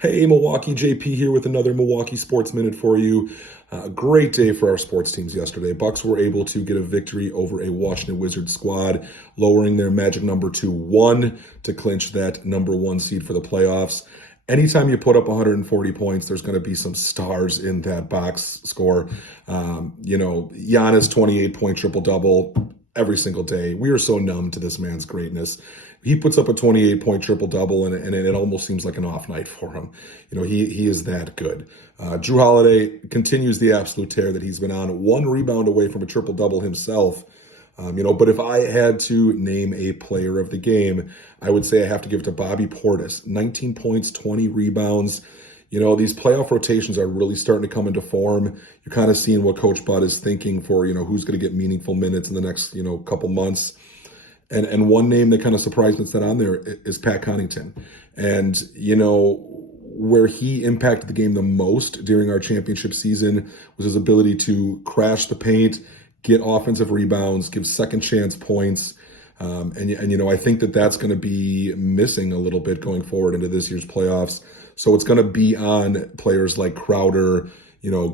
Hey, Milwaukee, JP here with another Milwaukee Sports Minute for you. Great day for our sports teams yesterday. Bucks were able to get a victory over a Washington Wizards squad, lowering their magic number to 1 to clinch that number 1 seed for the playoffs. Anytime you put up 140 points, there's going to be some stars in that box score. Giannis 28-point triple-double every single day. We are so numb to this man's greatness. He puts up a 28-point triple-double, and it almost seems like an off night for him. He is that good. Drew Holiday continues the absolute tear that he's been on. 1 rebound away from a triple-double himself. But if I had to name a player of the game, I would say I have to give it to Bobby Portis. 19 points, 20 rebounds. These playoff rotations are really starting to come into form. You're kind of seeing what Coach Bud is thinking for, who's going to get meaningful minutes in the next, couple months. And one name that kind of surprised that's not on there is Pat Connaughton. And, where he impacted the game the most during our championship season was his ability to crash the paint, get offensive rebounds, give second chance points. I think that's going to be missing a little bit going forward into this year's playoffs. So it's going to be on players like Crowder,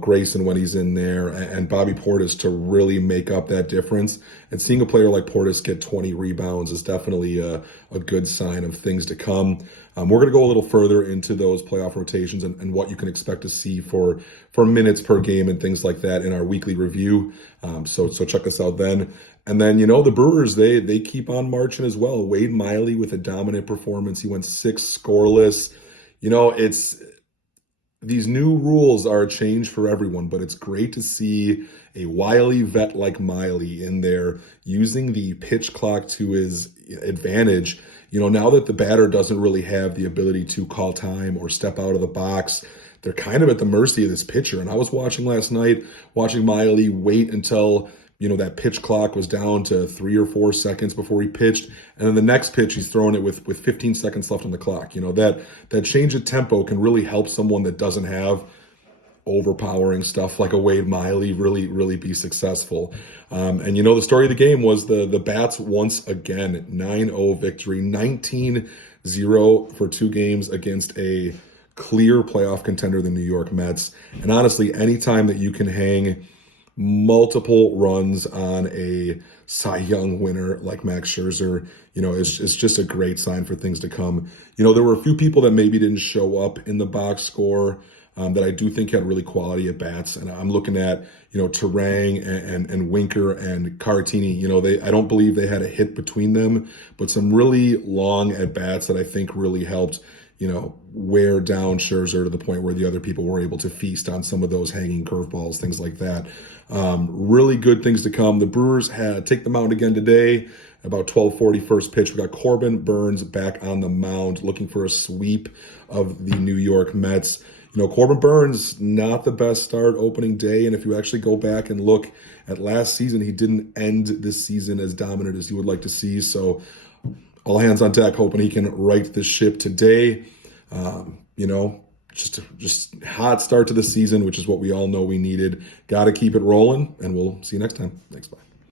Grayson when he's in there, and Bobby Portis to really make up that difference. And seeing a player like Portis get 20 rebounds is definitely a good sign of things to come. We're going to go a little further into those playoff rotations and what you can expect to see for minutes per game and things like that in our weekly review. So check us out then. And then, the Brewers, they keep on marching as well. Wade Miley with a dominant performance. He went 6 scoreless. These new rules are a change for everyone, but it's great to see a wily vet like Miley in there using the pitch clock to his advantage. Now that the batter doesn't really have the ability to call time or step out of the box, they're kind of at the mercy of this pitcher. And I was watching last night, watching Miley wait until that pitch clock was down to 3 or 4 seconds before he pitched. And then the next pitch, he's throwing it with 15 seconds left on the clock. That change of tempo can really help someone that doesn't have overpowering stuff like a Wade Miley really, really be successful. The story of the game was the Bats once again, 9-0 victory, 19-0 for 2 games against a clear playoff contender, the New York Mets. And honestly, anytime that you can hang multiple runs on a Cy Young winner like Max Scherzer, it's just a great sign for things to come. There were a few people that maybe didn't show up in the box score that I do think had really quality at bats. And I'm looking at, Terang and Winker and Caratini. I don't believe they had a hit between them, but some really long at bats that I think really helped wear down Scherzer to the point where the other people were able to feast on some of those hanging curveballs, things like that. Really good things to come. The Brewers take the mound again today. About 12:40 first pitch. We got Corbin Burns back on the mound looking for a sweep of the New York Mets. Corbin Burns, not the best start opening day. And if you actually go back and look at last season, he didn't end this season as dominant as you would like to see. So all hands on deck, hoping he can right the ship today. Just hot start to the season, which is what we all know we needed. Got to keep it rolling, and we'll see you next time. Thanks, bye.